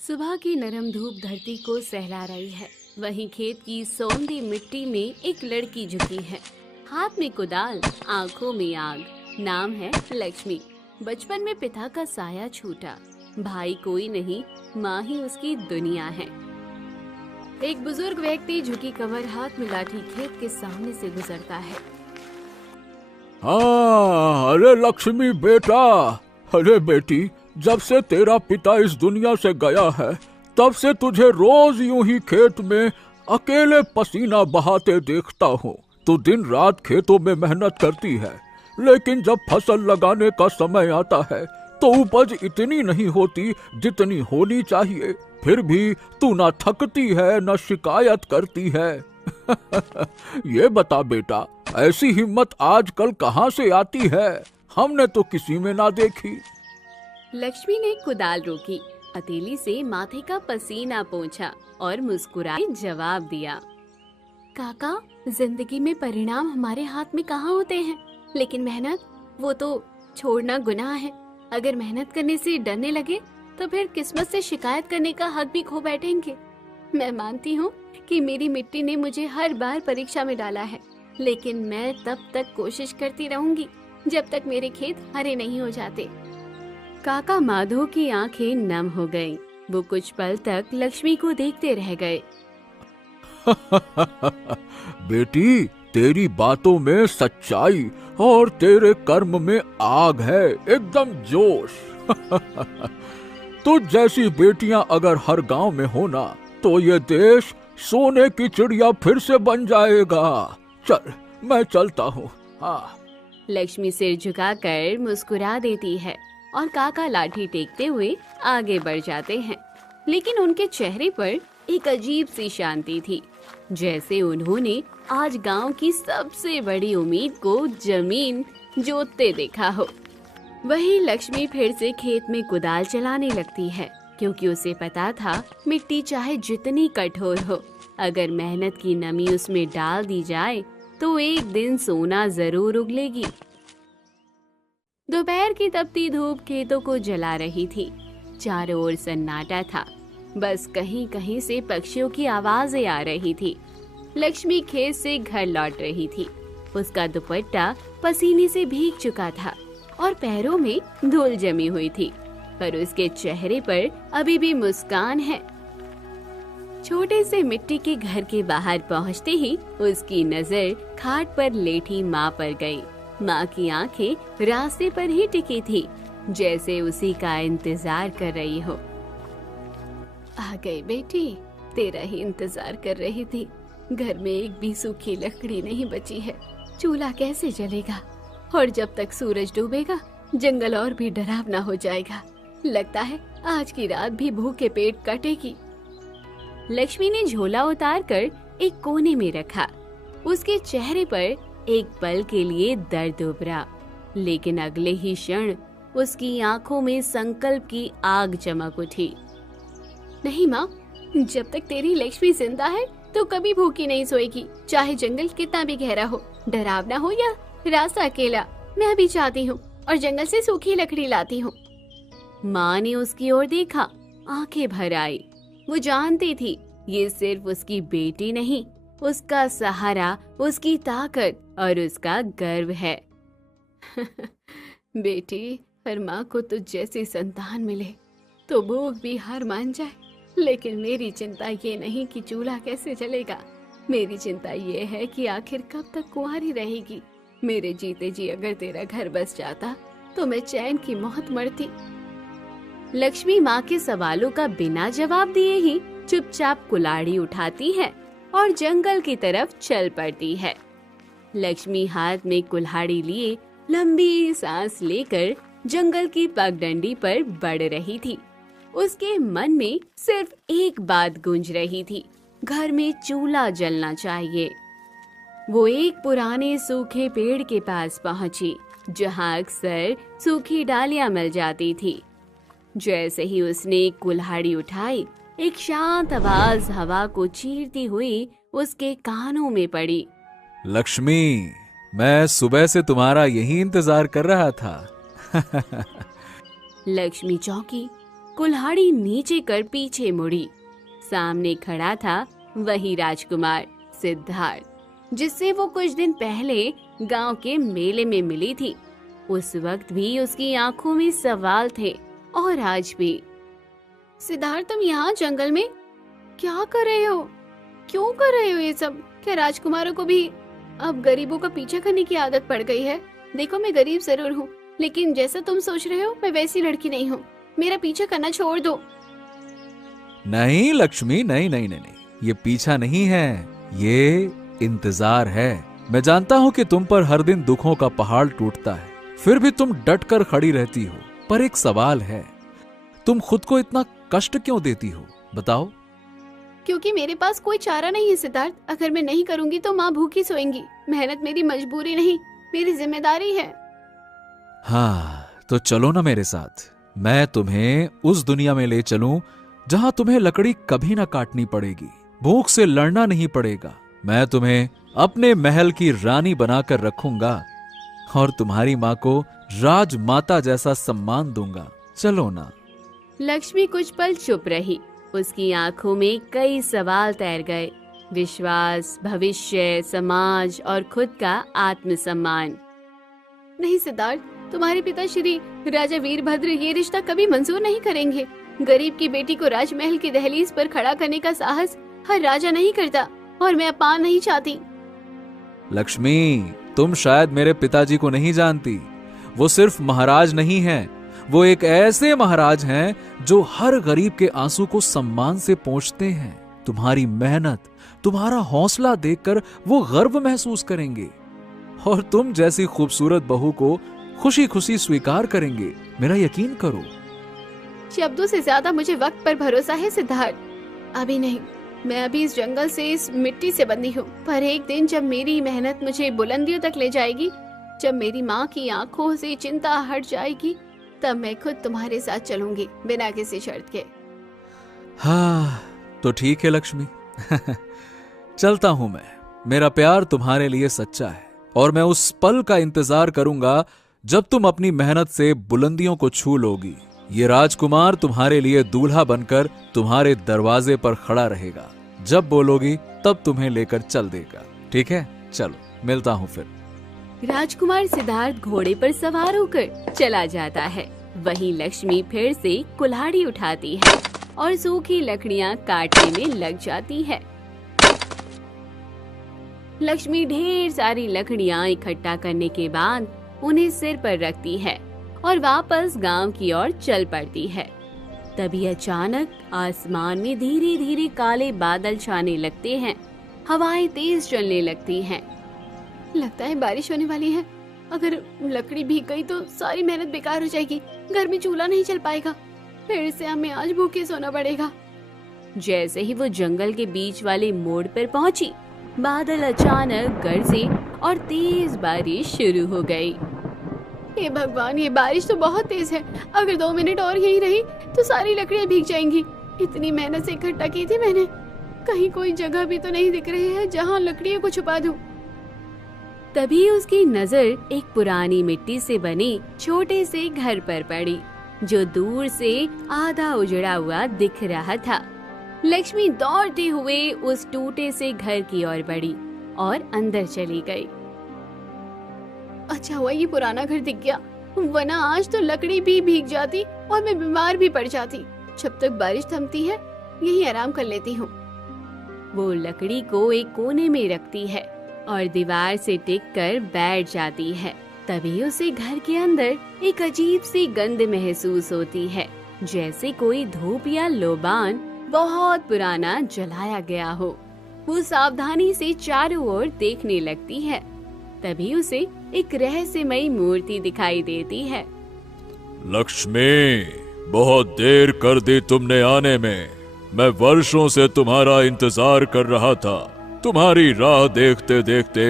सुबह की नरम धूप धरती को सहला रही है। वहीं खेत की सौंधी मिट्टी में एक लड़की झुकी है। हाथ में कुदाल, आंखों में आग। नाम है लक्ष्मी। बचपन में पिता का साया छूटा। भाई कोई नहीं, माँ ही उसकी दुनिया है। एक बुजुर्ग व्यक्ति झुकी कमर, हाथ में लाठी, खेत के सामने से गुजरता है। हाँ, अरे लक्ष्मी बेटा, अरे बेटी, जब से तेरा पिता इस दुनिया से गया है तब से तुझे रोज यूं ही खेत में अकेले पसीना बहाते देखता हूँ। तू दिन रात खेतों में मेहनत करती है, लेकिन जब फसल लगाने का समय आता है तो उपज इतनी नहीं होती जितनी होनी चाहिए। फिर भी तू ना थकती है न शिकायत करती है। ये बता बेटा, ऐसी हिम्मत आजकल कहाँ से आती है? हमने तो किसी में ना देखी। लक्ष्मी ने कुदाल रोकी, हथेली से माथे का पसीना पोंछा और मुस्कुराए जवाब दिया। काका, जिंदगी में परिणाम हमारे हाथ में कहाँ होते हैं, लेकिन मेहनत, वो तो छोड़ना गुनाह है। अगर मेहनत करने से डरने लगे तो फिर किस्मत से शिकायत करने का हक भी खो बैठेंगे। मैं मानती हूँ कि मेरी मिट्टी ने मुझे हर बार परीक्षा में डाला है, लेकिन मैं तब तक कोशिश करती रहूंगी जब तक मेरे खेत हरे नहीं हो जाते। काका माधो की आंखें नम हो गईं। वो कुछ पल तक लक्ष्मी को देखते रह गए। बेटी, तेरी बातों में सच्चाई और तेरे कर्म में आग है, एकदम जोश। तुझ जैसी बेटियां अगर हर गांव में होना तो ये देश सोने की चिड़िया फिर से बन जाएगा। चल, मैं चलता हूँ। हाँ। लक्ष्मी सिर झुकाकर मुस्कुरा देती है और काका लाठी टेकते हुए आगे बढ़ जाते हैं। लेकिन उनके चेहरे पर एक अजीब सी शांति थी, जैसे उन्होंने आज गांव की सबसे बड़ी उम्मीद को जमीन जोतते देखा हो। वही लक्ष्मी फिर से खेत में कुदाल चलाने लगती है, क्योंकि उसे पता था मिट्टी चाहे जितनी कठोर हो, अगर मेहनत की नमी उसमें डाल दी जाए तो एक दिन सोना जरूर उगलेगी। दोपहर की तपती धूप खेतों को जला रही थी। चारों ओर सन्नाटा था, बस कहीं कहीं से पक्षियों की आवाजें आ रही थी। लक्ष्मी खेत से घर लौट रही थी। उसका दुपट्टा पसीने से भीग चुका था और पैरों में धूल जमी हुई थी, पर उसके चेहरे पर अभी भी मुस्कान है। छोटे से मिट्टी के घर के बाहर पहुंचते ही उसकी नजर खाट पर लेटी माँ पर गई। माँ की आंखें रास्ते पर ही टिकी थी, जैसे उसी का इंतजार कर रही हो। आ गई बेटी, तेरा ही इंतजार कर रही थी। घर में एक भी सूखी लकड़ी नहीं बची है, चूल्हा कैसे जलेगा? और जब तक सूरज डूबेगा जंगल और भी डरावना हो जाएगा। लगता है आज की रात भी भूखे पेट कटेगी। लक्ष्मी ने झोला उतारकर एक कोने में रखा। उसके चेहरे पर एक पल के लिए दर्द उभरा, लेकिन अगले ही क्षण उसकी आंखों में संकल्प की आग चमक उठी। नहीं माँ, जब तक तेरी लक्ष्मी जिंदा है तो कभी भूखी नहीं सोएगी, चाहे जंगल कितना भी गहरा हो, डरावना हो या रास्ता अकेला। मैं अभी चाहती हूँ और जंगल से सूखी लकड़ी लाती हूँ। माँ ने उसकी ओर देखा, आंखें भर आई। वो जानती थी ये सिर्फ उसकी बेटी नहीं, उसका सहारा, उसकी ताकत और उसका गर्व है। बेटी, हर माँ को तुझ जैसी संतान मिले तो भूख भी हार मान जाए, लेकिन मेरी चिंता ये नहीं कि चूल्हा कैसे जलेगा। मेरी चिंता ये है कि आखिर कब तक कुंवारी रहेगी। मेरे जीते जी अगर तेरा घर बस जाता तो मैं चैन की मौत मरती। लक्ष्मी माँ के सवालों का बिना जवाब दिए ही चुपचाप कुल्हाड़ी उठाती है और जंगल की तरफ चल पड़ती है। लक्ष्मी हाथ में कुल्हाड़ी लिए लंबी सांस लेकर जंगल की पगडंडी पर बढ़ रही थी। उसके मन में सिर्फ एक बात गूंज रही थी, घर में चूल्हा जलना चाहिए। वो एक पुराने सूखे पेड़ के पास पहुंची, जहां अक्सर सूखी डालियां मिल जाती थी। जैसे ही उसने कुल्हाड़ी उठाई, एक शांत आवाज हवा को चीरती हुई उसके कानों में पड़ी। लक्ष्मी, मैं सुबह से तुम्हारा यही इंतजार कर रहा था। लक्ष्मी चौंकी। कुल्हाड़ी नीचे कर पीछे मुड़ी। सामने खड़ा था वही राजकुमार सिद्धार्थ, जिससे वो कुछ दिन पहले गांव के मेले में मिली थी। उस वक्त भी उसकी आंखों में सवाल थे और आज भी। सिद्धार्थ, तुम यहाँ जंगल में क्या कर रहे हो? क्यों कर रहे हो ये सब? क्या राजकुमारों को भी अब गरीबों का पीछा करने की आदत पड़ गई है? देखो, मैं गरीब जरूर हूँ, लेकिन जैसा तुम सोच रहे हो मैं वैसी लड़की नहीं हूँ। मेरा पीछा करना छोड़ दो। नहीं लक्ष्मी, नहीं नहीं नहीं नहीं, ये पीछा नहीं है, ये इंतजार है। मैं जानता हूँ कि तुम पर हर दिन दुखों का पहाड़ टूटता है, फिर भी तुम डट कर खड़ी रहती हो। पर एक सवाल है, तुम खुद को इतना कष्ट क्यों देती हो, बताओ? क्योंकि मेरे पास कोई चारा नहीं है सिद्धार्थ। अगर मैं नहीं करूंगी तो माँ भूखी सोएंगी। मेहनत मेरी मजबूरी नहीं, मेरी जिम्मेदारी है। हाँ, तो चलो ना मेरे साथ। मैं तुम्हें उस दुनिया में ले चलूं जहां तुम्हें लकड़ी कभी ना काटनी पड़ेगी, भूख से लड़ना नहीं पड़ेगा। मैं तुम्हें अपने महल की रानी बनाकर रखूंगा और तुम्हारी माँ को राजमाता जैसा सम्मान दूंगा। चलो ना। लक्ष्मी कुछ पल चुप रही। उसकी आंखों में कई सवाल तैर गए। विश्वास, भविष्य, समाज और खुद का आत्मसम्मान। नहीं सिद्धार्थ, तुम्हारे पिता श्री राजा वीरभद्र ये रिश्ता कभी मंजूर नहीं करेंगे। गरीब की बेटी को राजमहल की दहलीज पर खड़ा करने का साहस हर राजा नहीं करता, और मैं अपमान नहीं चाहती। लक्ष्मी, तुम शायद मेरे पिताजी को नहीं जानती। वो सिर्फ महाराज नहीं हैं, वो एक ऐसे महाराज हैं जो हर गरीब के आंसू को सम्मान से पोंछते हैं। तुम्हारी मेहनत, तुम्हारा हौसला देखकर वो गर्व महसूस करेंगे और तुम जैसी खूबसूरत बहू को खुशी खुशी स्वीकार करेंगे। मेरा यकीन करो। शब्दों से ज्यादा मुझे वक्त पर भरोसा है सिद्धार्थ। अभी नहीं, मैं अभी इस जंगल से, इस मिट्टी से बंधी हूँ, पर एक दिन जब मेरी मेहनत मुझे बुलंदियों तक ले जाएगी, जब मेरी माँ की आंखों से चिंता हट जाएगी, तब मैं खुद तुम्हारे साथ चलूंगी, बिना किसी शर्त के। हाँ, तो ठीक है लक्ष्मी। चलता हूं मैं। मेरा प्यार तुम्हारे लिए सच्चा है और मैं उस पल का इंतजार करूंगा जब तुम अपनी मेहनत से बुलंदियों को छू लोगी। ये राजकुमार तुम्हारे लिए दूल्हा बनकर तुम्हारे दरवाजे पर खड़ा रहेगा। जब बोलोगी तब तुम्हें लेकर चल देगा। ठीक है, चलो मिलता हूं फिर। राजकुमार सिद्धार्थ घोड़े पर सवार होकर चला जाता है। वहीं लक्ष्मी फिर से कुल्हाड़ी उठाती है और सूखी लकड़ियां काटने में लग जाती है। लक्ष्मी ढेर सारी लकड़ियां इकट्ठा करने के बाद उन्हें सिर पर रखती है और वापस गांव की ओर चल पड़ती है। तभी अचानक आसमान में धीरे धीरे काले बादल छाने लगते हैं। हवाएं तेज चलने लगती हैं। लगता है बारिश होने वाली है। अगर लकड़ी भीग गई तो सारी मेहनत बेकार हो जाएगी। घर में चूल्हा नहीं चल पाएगा, फिर से हमें आज भूखे सोना पड़ेगा। जैसे ही वो जंगल के बीच वाले मोड़ पर पहुंची, बादल अचानक गरजे और तेज बारिश शुरू हो गई। हे भगवान, ये बारिश तो बहुत तेज है। अगर 2 मिनट और यहीं रही तो सारी लकड़ियां भीग जाएंगी। इतनी मेहनत से इकट्ठा की थी मैंने। कहीं कोई जगह भी तो नहीं दिख रही है जहाँ लकड़ियों को छुपा दूं। तभी उसकी नजर एक पुरानी मिट्टी से बने छोटे से घर पर पड़ी, जो दूर से आधा उजड़ा हुआ दिख रहा था। लक्ष्मी दौड़ते हुए उस टूटे से घर की ओर बढ़ी और अंदर चली गई। अच्छा हुआ ये पुराना घर दिख गया, वरना आज तो लकड़ी भी भीग जाती और मैं बीमार भी पड़ जाती। जब तक बारिश थमती है यहीं आराम कर लेती हूँ। वो लकड़ी को एक कोने में रखती है और दीवार से टिक कर बैठ जाती है। तभी उसे घर के अंदर एक अजीब सी गंध महसूस होती है, जैसे कोई धूप या लोबान बहुत पुराना जलाया गया हो। वो सावधानी से चारों ओर देखने लगती है। तभी उसे एक रहस्यमयी मूर्ति दिखाई देती है। लक्ष्मी, बहुत देर कर दी तुमने आने में। मैं वर्षों से तुम्हारा इंतजार कर रहा था। तुम्हारी राह देखते देखते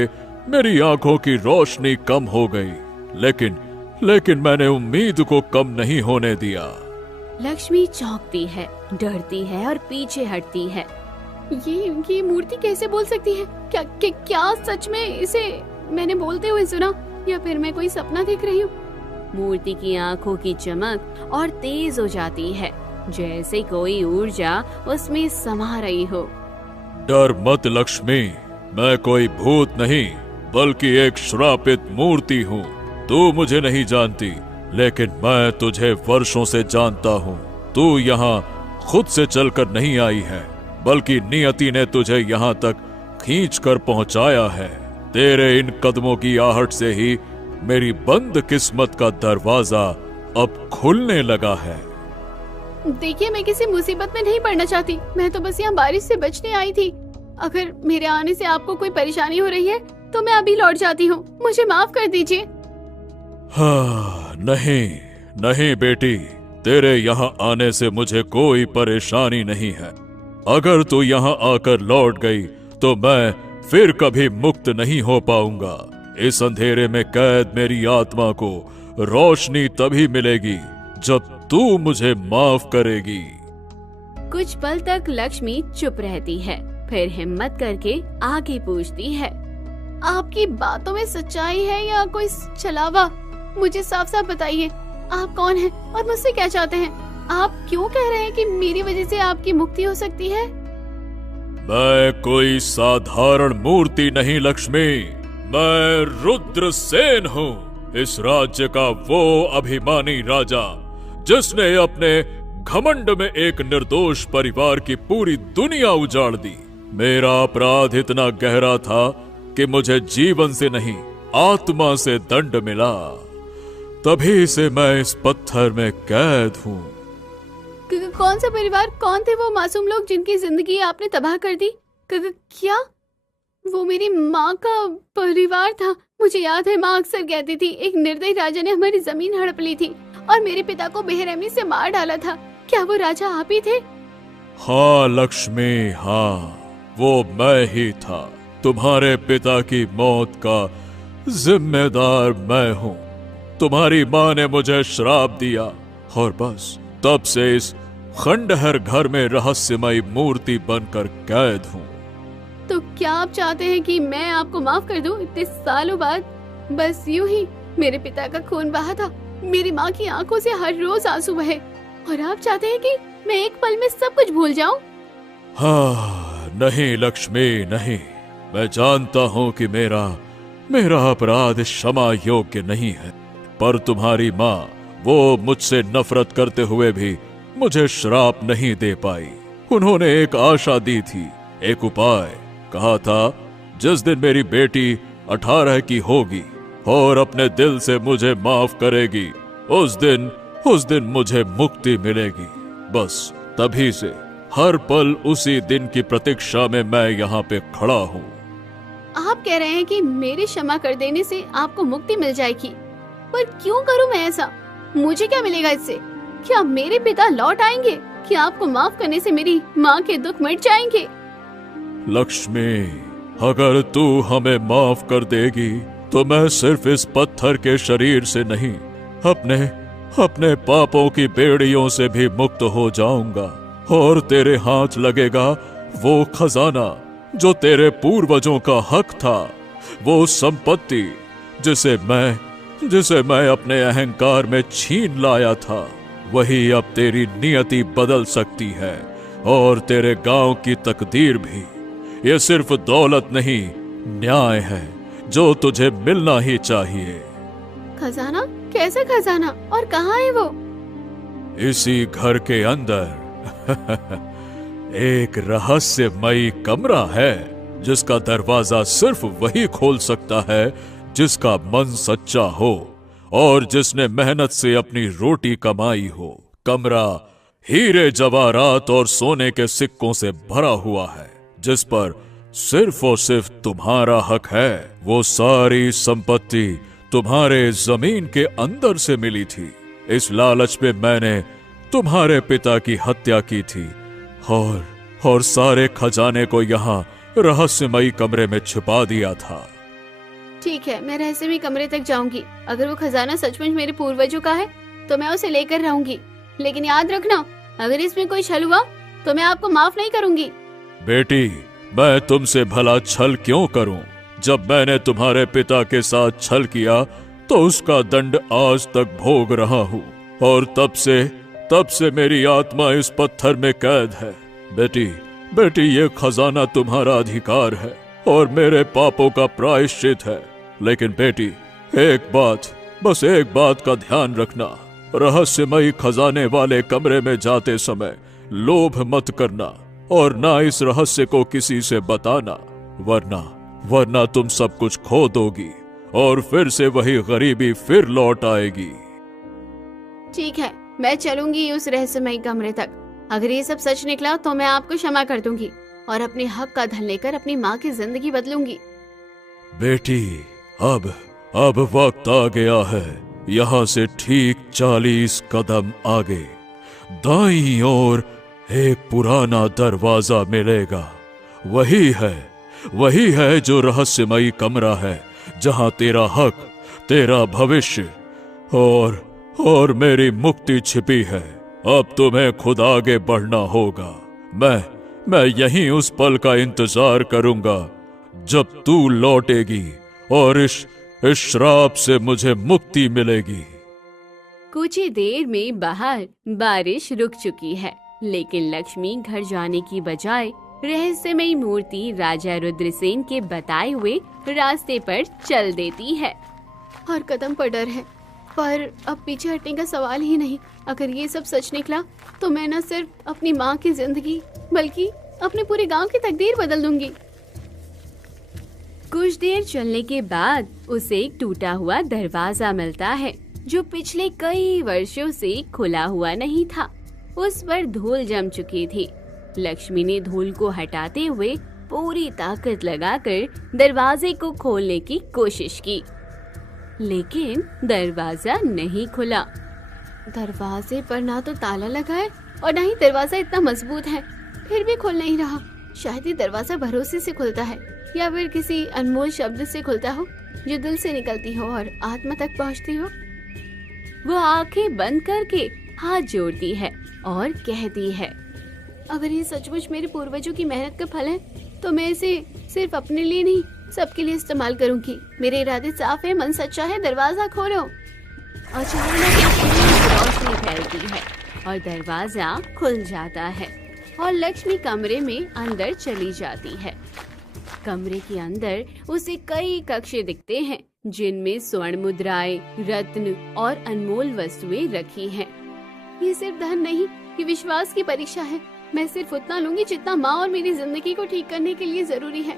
मेरी आंखों की रोशनी कम हो गई, लेकिन मैंने उम्मीद को कम नहीं होने दिया। लक्ष्मी चौंकती है, डरती है और पीछे हटती है। ये मूर्ति कैसे बोल सकती है? क्या सच में इसे मैंने बोलते हुए सुना, या फिर मैं कोई सपना देख रही हूँ? मूर्ति की आंखों की चमक और तेज हो जाती है जैसे कोई ऊर्जा उसमें समा रही हो। डर मत लक्ष्मी, मैं कोई भूत नहीं बल्कि एक श्रापित मूर्ति हूँ। तू मुझे नहीं जानती, लेकिन मैं तुझे वर्षों से जानता हूँ। तू यहाँ खुद से चलकर नहीं आई है, बल्कि नियति ने तुझे यहाँ तक खींच कर पहुँचाया है। तेरे इन कदमों की आहट से ही मेरी बंद किस्मत का दरवाजा अब खुलने लगा है। देखिए, मैं किसी मुसीबत में नहीं पड़ना चाहती। मैं तो बस यहाँ बारिश से बचने आई थी। अगर मेरे आने से आपको कोई परेशानी हो रही है तो मैं अभी लौट जाती हूँ। मुझे माफ कर दीजिए। हाँ, नहीं नहीं बेटी, तेरे यहाँ आने से मुझे कोई परेशानी नहीं है। अगर तू यहाँ आकर लौट गई तो मैं फिर कभी मुक्त नहीं हो पाऊंगा। इस अंधेरे में कैद मेरी आत्मा को रोशनी तभी मिलेगी जब तू मुझे माफ करेगी। कुछ पल तक लक्ष्मी चुप रहती है, फिर हिम्मत करके आगे पूछती है, आपकी बातों में सच्चाई है या कोई छलावा? मुझे साफ साफ बताइए, आप कौन हैं और मुझसे क्या चाहते हैं? आप क्यों कह रहे हैं कि मेरी वजह से आपकी मुक्ति हो सकती है? मैं कोई साधारण मूर्ति नहीं लक्ष्मी, मैं रुद्रसेन हूँ। इस राज्य का वो अभिमानी राजा जिसने अपने घमंड में एक निर्दोष परिवार की पूरी दुनिया उजाड़ दी। मेरा अपराध इतना गहरा था कि मुझे जीवन से नहीं आत्मा से दंड मिला। तभी से मैं इस पत्थर में कैद हूँ। कौन सा परिवार? कौन थे वो मासूम लोग जिनकी जिंदगी आपने तबाह कर दी? क्या वो मेरी माँ का परिवार था? मुझे याद है, माँ अक्सर कहती थी एक निर्दयी राजा ने हमारी जमीन हड़प ली थी और मेरे पिता को बेरहमी से मार डाला था। क्या वो राजा आप ही थे? हाँ लक्ष्मी, हाँ, वो मैं ही था। तुम्हारे पिता की मौत का जिम्मेदार मैं हूँ। तुम्हारी माँ ने मुझे श्राप दिया और बस तब से इस खंडहर घर में रहस्यमयी मूर्ति बनकर कैद हूँ। तो क्या आप चाहते हैं कि मैं आपको माफ कर दूं इतने सालों बाद? बस यूं ही मेरे पिता का खून बहा था, मेरी माँ की आंखों से हर रोज आंसू बहे, और आप चाहते हैं कि मैं एक पल में सब कुछ भूल जाऊं? हाँ, नहीं लक्ष्मी, नहीं। मैं जानता हूँ कि मेरा अपराध क्षमा योग्य नहीं है, पर तुम्हारी माँ वो मुझसे नफरत करते हुए भी मुझे श्राप नहीं दे पाई। उन्होंने एक आशा दी थी, एक उपाय। कहा था जिस दिन मेरी बेटी 18 की होगी और अपने दिल से मुझे माफ करेगी, उस दिन मुझे मुक्ति मिलेगी। बस तभी से हर पल उसी दिन की प्रतीक्षा में मैं यहाँ पे खड़ा हूँ। आप कह रहे हैं कि मेरे क्षमा कर देने से आपको मुक्ति मिल जाएगी, पर क्यों करूं मैं ऐसा? मुझे क्या मिलेगा इससे? क्या मेरे पिता लौट आएंगे? क्या आपको माफ करने से मेरी माँ के दुख मिट जाएंगे? लक्ष्मी, अगर तू हमें माफ कर देगी तो मैं सिर्फ इस पत्थर के शरीर से नहीं, अपने पापों की बेड़ियों से भी मुक्त हो जाऊंगा, और तेरे हाथ लगेगा वो खजाना जो तेरे पूर्वजों का हक था, वो संपत्ति जिसे मैं अपने अहंकार में छीन लाया था। वही अब तेरी नियति बदल सकती है और तेरे गांव की तकदीर भी। ये सिर्फ दौलत नहीं, न्याय है जो तुझे मिलना ही चाहिए। खजाना? कैसा खजाना और कहाँ है वो? इसी घर के अंदर एक रहस्यमयी कमरा है जिसका दरवाजा सिर्फ वही खोल सकता है जिसका मन सच्चा हो और जिसने मेहनत से अपनी रोटी कमाई हो। कमरा हीरे जवाहरात और सोने के सिक्कों से भरा हुआ है, जिस पर सिर्फ और सिर्फ तुम्हारा हक है। वो सारी संपत्ति तुम्हारे जमीन के अंदर से मिली थी। इस लालच में मैंने तुम्हारे पिता की हत्या की थी और सारे खजाने को यहाँ रहस्यमयी कमरे में छिपा दिया था। ठीक है, मैं रहस्यमयी कमरे तक जाऊंगी। अगर वो खजाना सचमुच मेरे पूर्वजों का है तो मैं उसे लेकर रहूंगी, लेकिन याद रखना, अगर इसमें कोई छल हुआ तो मैं आपको माफ नहीं करूंगी। बेटी, मैं तुमसे भला छल क्यों करूं? जब मैंने तुम्हारे पिता के साथ छल किया तो उसका दंड आज तक भोग रहा हूं, और तब से तब से मेरी आत्मा इस पत्थर में कैद है। बेटी, बेटी, ये खजाना तुम्हारा अधिकार है और मेरे पापों का प्रायश्चित है। लेकिन बेटी, एक बात, बस एक बात का ध्यान रखना। रहस्यमयी खजाने वाले कमरे में जाते समय लोभ मत करना और ना इस रहस्य को किसी से बताना, वरना तुम सब कुछ खो दोगी और फिर से वही गरीबी फिर लौट आएगी। ठीक है, मैं चलूंगी उस रहस्यमयी कमरे तक। अगर ये सब सच निकला तो मैं आपको क्षमा कर दूंगी और अपने हक का धन लेकर अपनी माँ की जिंदगी बदलूंगी। बेटी, अब वक्त आ गया है। यहाँ से ठीक 40 कदम आगे दाईं ओर एक पुराना दरवाजा मिलेगा। वही है जो रहस्यमयी कमरा है, जहाँ तेरा हक, तेरा भविष्य और मेरी मुक्ति छिपी है। अब तुम्हें खुद आगे बढ़ना होगा। मैं यहीं उस पल का इंतजार करूंगा जब तू लौटेगी और इस श्राप से मुझे मुक्ति मिलेगी। कुछ ही देर में बाहर बारिश रुक चुकी है, लेकिन लक्ष्मी घर जाने की बजाय रहस्यमयी मूर्ति राजा रुद्रसेन के बताए हुए रास्ते पर चल देती है। हर कदम पर डर है, पर अब पीछे हटने का सवाल ही नहीं। अगर ये सब सच निकला तो मैं न सिर्फ अपनी माँ की जिंदगी बल्कि अपने पूरे गांव की तकदीर बदल दूंगी। कुछ देर चलने के बाद उसे एक टूटा हुआ दरवाजा मिलता है जो पिछले कई वर्षों से खुला हुआ नहीं था। उस पर धूल जम चुकी थी। लक्ष्मी ने धूल को हटाते हुए पूरी ताकत लगाकर दरवाजे को खोलने की कोशिश की, लेकिन दरवाजा नहीं खुला। दरवाजे पर ना तो ताला लगा है और ना ही दरवाजा इतना मजबूत है, फिर भी खुल नहीं रहा। शायद ये दरवाजा भरोसे से खुलता है या फिर किसी अनमोल शब्द से खुलता हो जो दिल से निकलती हो और आत्मा तक पहुंचती हो। वो आंखें बंद करके हाथ जोड़ती है और कहती है, अगर ये सचमुच मेरे पूर्वजों की मेहनत का फल है तो मैं इसे सिर्फ अपने लिए नहीं सबके लिए इस्तेमाल करूंगी। मेरे इरादे साफ है, मन सच्चा है, दरवाजा खोलो। अचानक रोशनी फैलती है और दरवाजा खुल जाता है और लक्ष्मी कमरे में अंदर चली जाती है। कमरे के अंदर उसे कई कक्षे दिखते हैं जिनमें स्वर्ण मुद्राएं, रत्न और अनमोल वस्तुएं रखी हैं। ये सिर्फ धन नहीं, ये विश्वास की परीक्षा है। मैं सिर्फ उतना लूंगी जितना माँ और मेरी जिंदगी को ठीक करने के लिए जरूरी है।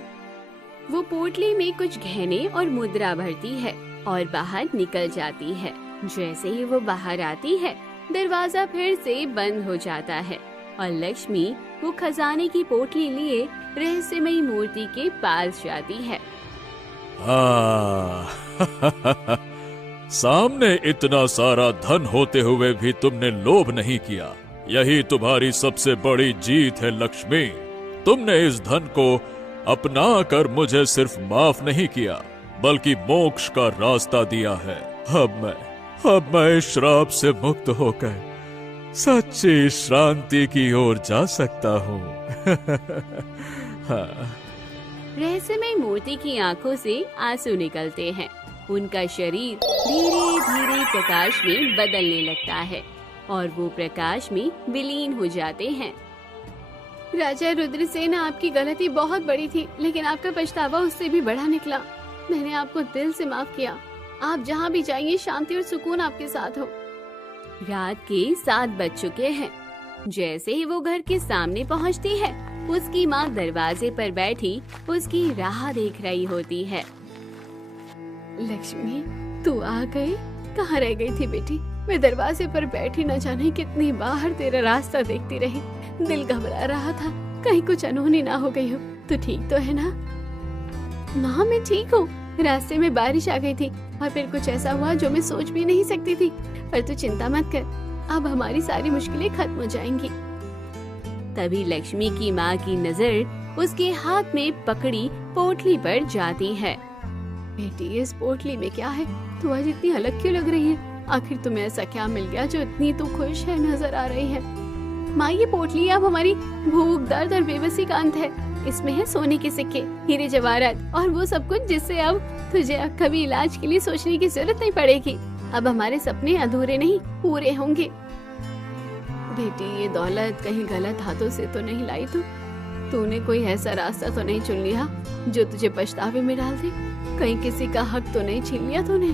वो पोटली में कुछ गहने और मुद्रा भरती है और बाहर निकल जाती है। जैसे ही वो बाहर आती है, दरवाजा फिर से बंद हो जाता है और लक्ष्मी वो खजाने की पोटली लिए रहस्यमयी मूर्ति के पास जाती है। सामने इतना सारा धन होते हुए भी तुमने लोभ नहीं किया। यही तुम्हारी सबसे बड़ी जीत है लक्ष्मी। तुमने इस धन को अपना कर मुझे सिर्फ माफ नहीं किया बल्कि मोक्ष का रास्ता दिया है। अब मैं इस श्राप से मुक्त होकर सच्ची शांति की ओर जा सकता हूँ। रहस्यमय मूर्ति की आंखों से आंसू निकलते हैं। उनका शरीर धीरे धीरे प्रकाश में बदलने लगता है और वो प्रकाश में विलीन हो जाते हैं। राजा रुद्रसेन, आपकी गलती बहुत बड़ी थी, लेकिन आपका पछतावा उससे भी बड़ा निकला। मैंने आपको दिल से माफ किया। आप जहाँ भी जाइए, शांति और सुकून आपके साथ हो। रात के 7 बज चुके हैं। जैसे ही वो घर के सामने पहुँचती है, उसकी माँ दरवाजे पर बैठी उसकी राह देख रही होती है। लक्ष्मी, तू आ गई? कहाँ रह गई थी बेटी? मैं दरवाजे पर बैठी न जाने कितनी बार तेरा रास्ता देखती रही। दिल घबरा रहा था कहीं कुछ अनहोनी ना हो गई हो। तू ठीक तो है ना? माँ, मैं ठीक हूँ। रास्ते में बारिश आ गई थी और फिर कुछ ऐसा हुआ जो मैं सोच भी नहीं सकती थी। पर तू चिंता मत कर, अब हमारी सारी मुश्किलें खत्म हो जाएंगी। तभी लक्ष्मी की माँ की नजर उसके हाथ में पकड़ी पोटली पर जाती है। बेटी, इस पोटली में क्या है? तू आज इतनी अलग क्यों लग रही है? आखिर तुम्हें ऐसा क्या मिल गया जो इतनी तू खुश है नजर आ रही है? माँ, ये पोटली अब हमारी भूख, दर्द और बेबसी का अंत है। इसमें है सोने के सिक्के, हीरे जवाहरात और वो सब कुछ जिससे अब तुझे कभी इलाज के लिए सोचने की जरूरत नहीं पड़ेगी। अब हमारे सपने अधूरे नहीं, पूरे होंगे। बेटी, ये दौलत कहीं गलत हाथों से तो नहीं लाई तूने कोई ऐसा रास्ता तो नहीं चुन लिया जो तुझे पछतावे में डाल दे? कहीं किसी का हक तो नहीं छीन लिया तूने?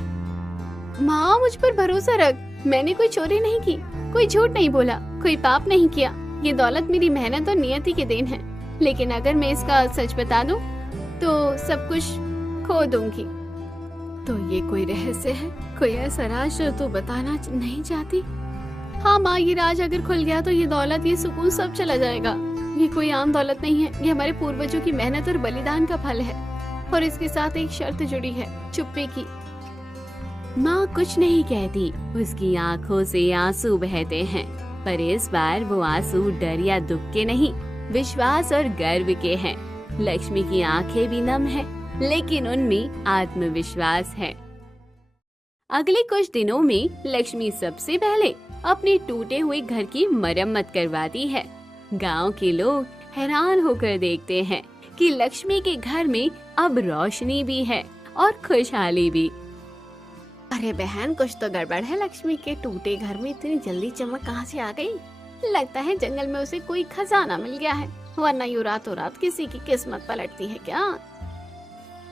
माँ, मुझ पर भरोसा रख, मैंने कोई चोरी नहीं की, कोई झूठ नहीं बोला, कोई पाप नहीं किया। ये दौलत मेरी मेहनत और नियति की देन है, लेकिन अगर मैं इसका सच बता दूं तो सब कुछ खो दूंगी। तो ये कोई रहस्य है, कोई ऐसा राज जो तू बताना नहीं चाहती? हाँ माँ, ये राज अगर खुल गया तो ये दौलत, ये सुकून सब चला जाएगा। ये कोई आम दौलत नहीं है, ये हमारे पूर्वजों की मेहनत और बलिदान का फल है, और इसके साथ एक शर्त जुड़ी है, चुप्पी की। माँ कुछ नहीं कहती, उसकी आंखों से आंसू बहते हैं, पर इस बार वो आंसू डर या दुख के नहीं, विश्वास और गर्व के हैं। लक्ष्मी की आंखें भी नम है, लेकिन उनमें आत्मविश्वास है। अगले कुछ दिनों में लक्ष्मी सबसे पहले अपने टूटे हुए घर की मरम्मत करवाती है। गांव के लोग हैरान होकर देखते हैं कि लक्ष्मी के घर में अब रोशनी भी है और खुशहाली भी। अरे बहन, कुछ तो गड़बड़ है। लक्ष्मी के टूटे घर में इतनी जल्दी चमक कहाँ से आ गई? लगता है जंगल में उसे कोई खजाना मिल गया है, वरना यूं रातों रात किसी की किस्मत पलटती है क्या?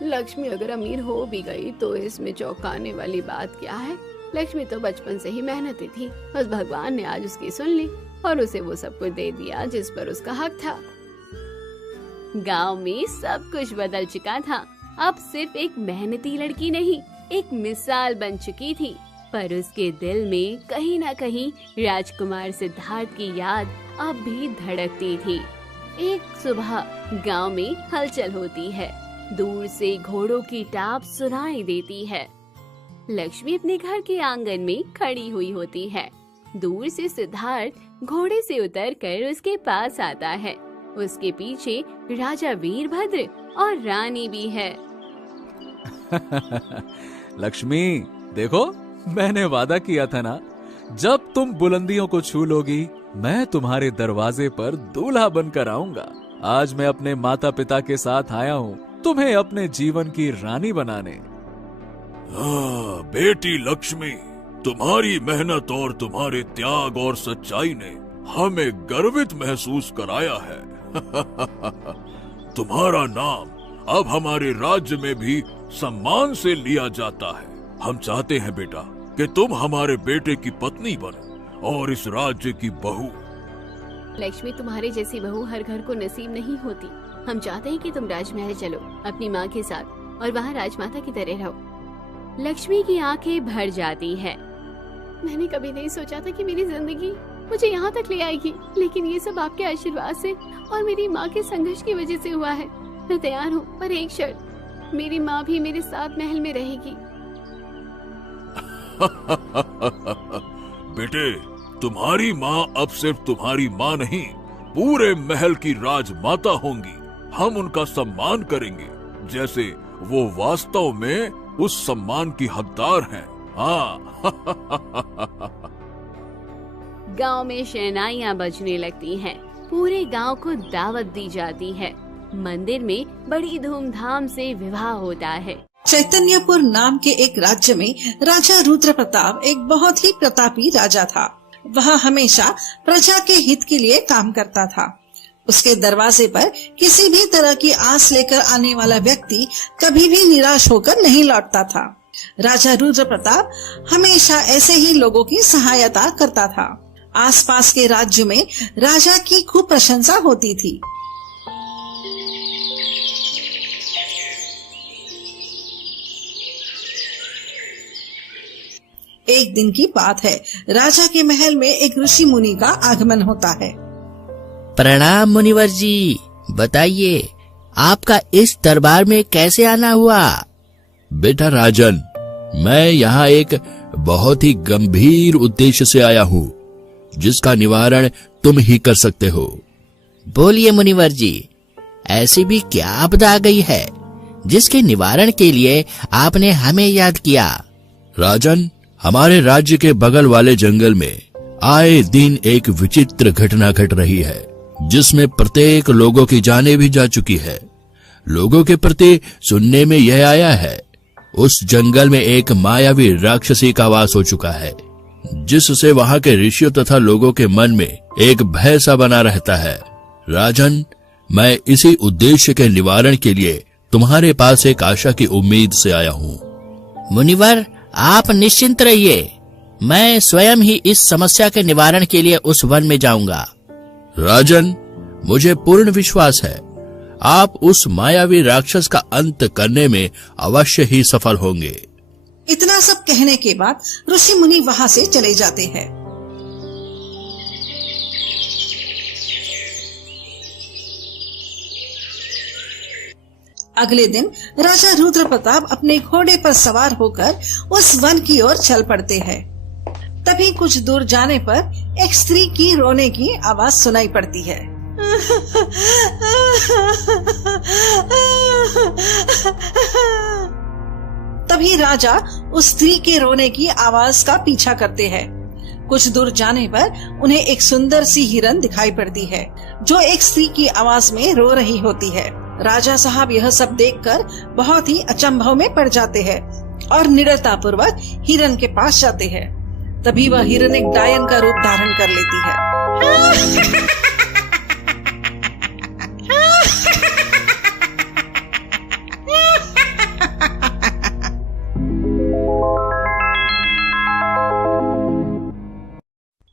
लक्ष्मी अगर अमीर हो भी गई तो इसमें चौंकाने वाली बात क्या है? लक्ष्मी तो बचपन से ही मेहनती थी, बस भगवान ने आज उसकी सुन ली और उसे वो सब कुछ दे दिया जिस पर उसका हक था। गांव में सब कुछ बदल चुका था। अब सिर्फ एक मेहनती लड़की नहीं, एक मिसाल बन चुकी थी, पर उसके दिल में कहीं ना कहीं राजकुमार सिद्धार्थ की याद अब भी धड़कती थी। एक सुबह गांव में हलचल होती है, दूर से घोड़ों की टाप सुनाई देती है। लक्ष्मी अपने घर के आंगन में खड़ी हुई होती है। दूर से सिद्धार्थ घोड़े से उतरकर उसके पास आता है। उसके पीछे राजा वीरभद्र और रानी भी है। लक्ष्मी, देखो, मैंने वादा किया था ना, जब तुम बुलंदियों को छू लोगी मैं तुम्हारे दरवाजे पर दूल्हा बनकर आऊंगा। आज मैं अपने माता पिता के साथ आया हूँ तुम्हें अपने जीवन की रानी बनाने। बेटी लक्ष्मी, तुम्हारी मेहनत और तुम्हारे त्याग और सच्चाई ने हमें गर्वित महसूस कराया है। तुम्हारा नाम अब हमारे राज्य में भी सम्मान से लिया जाता है। हम चाहते हैं बेटा कि तुम हमारे बेटे की पत्नी बनो और इस राज्य की बहू। लक्ष्मी, तुम्हारे जैसी बहू हर घर को नसीब नहीं होती। हम चाहते हैं कि तुम राजमहल चलो अपनी माँ के साथ और वहाँ राजमाता की तरह रहो। लक्ष्मी की आंखें भर जाती है। मैंने कभी नहीं सोचा था कि मेरी जिंदगी मुझे यहाँ तक ले आएगी, लेकिन ये सब आपके आशीर्वाद से और मेरी माँ के संघर्ष की वजह से हुआ है। मैं तैयार हूँ, पर एक शर्त, मेरी माँ भी मेरे साथ महल में रहेगी। बेटे, तुम्हारी माँ अब सिर्फ तुम्हारी माँ नहीं, पूरे महल की राजमाता होंगी। हम उनका सम्मान करेंगे जैसे वो वास्तव में उस सम्मान की हकदार हैं। हाँ। गांव में शहनाइयां बजने लगती हैं। पूरे गांव को दावत दी जाती है। मंदिर में बड़ी धूमधाम से विवाह होता है। चैतन्यपुर नाम के एक राज्य में राजा रुद्र प्रताप एक बहुत ही प्रतापी राजा था। वह हमेशा प्रजा के हित के लिए काम करता था। उसके दरवाजे पर किसी भी तरह की आस लेकर आने वाला व्यक्ति कभी भी निराश होकर नहीं लौटता था। राजा रुद्र प्रताप हमेशा ऐसे ही लोगों की सहायता करता था। आसपास के राज्यों में राजा की खूब प्रशंसा होती थी। एक दिन की बात है, राजा के महल में एक ऋषि मुनि का आगमन होता है। प्रणाम मुनिवर जी, बताइए आपका इस दरबार में कैसे आना हुआ? बेटा राजन, मैं यहाँ एक बहुत ही गंभीर उद्देश्य से आया हूँ, जिसका निवारण तुम ही कर सकते हो। बोलिए मुनिवर जी, ऐसी भी क्या आपदा आ गई है जिसके निवारण के लिए आपने हमें याद किया? राजन, हमारे राज्य के बगल वाले जंगल में आए दिन एक विचित्र घटना घट रही है, जिसमें प्रत्येक लोगों की जानें भी जा चुकी है। लोगों के प्रति सुनने में यह आया है, उस जंगल में एक मायावी राक्षसी का वास हो चुका है। जिससे वहां के ऋषियों तथा लोगों के मन में एक भय सा बना रहता है। राजन, मैं इसी उद्देश्य के निवारण के लिए तुम्हारे पास एक आशा की उम्मीद से आया हूँ। मुनिवर, आप निश्चिंत रहिए, मैं स्वयं ही इस समस्या के निवारण के लिए उस वन में जाऊंगा। राजन, मुझे पूर्ण विश्वास है आप उस मायावी राक्षस का अंत करने में अवश्य ही सफल होंगे। इतना सब कहने के बाद ऋषि मुनि वहां से चले जाते हैं। अगले दिन राजा रुद्र प्रताप अपने घोड़े पर सवार होकर उस वन की ओर चल पड़ते हैं। तभी कुछ दूर जाने पर एक स्त्री की रोने की आवाज सुनाई पड़ती है। तभी राजा उस स्त्री के रोने की आवाज का पीछा करते हैं। कुछ दूर जाने पर उन्हें एक सुंदर सी हिरन दिखाई पड़ती है, जो एक स्त्री की आवाज में रो रही होती है। राजा साहब यह सब देखकर बहुत ही अचंभव में पड़ जाते हैं और निडरता पूर्वक हिरन के पास जाते हैं। तभी वह हिरन एक डायन का रूप धारण कर लेती है।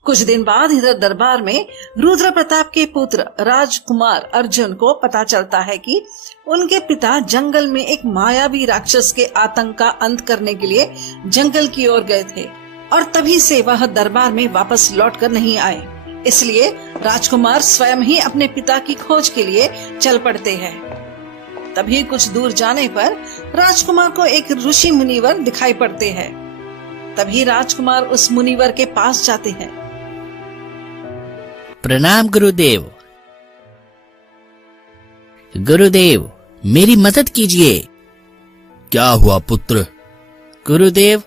कुछ दिन बाद इधर दरबार में रुद्र प्रताप के पुत्र राजकुमार अर्जुन को पता चलता है कि उनके पिता जंगल में एक मायावी राक्षस के आतंक का अंत करने के लिए जंगल की ओर गए थे और तभी से वह दरबार में वापस लौटकर नहीं आए। इसलिए राजकुमार स्वयं ही अपने पिता की खोज के लिए चल पड़ते हैं। तभी कुछ दूर जाने पर राजकुमार को एक ऋषि मुनिवर दिखाई पड़ते हैं। तभी राजकुमार उस मुनिवर के पास जाते हैं। प्रणाम गुरुदेव। गुरुदेव, मेरी मदद कीजिए। क्या हुआ पुत्र? गुरुदेव,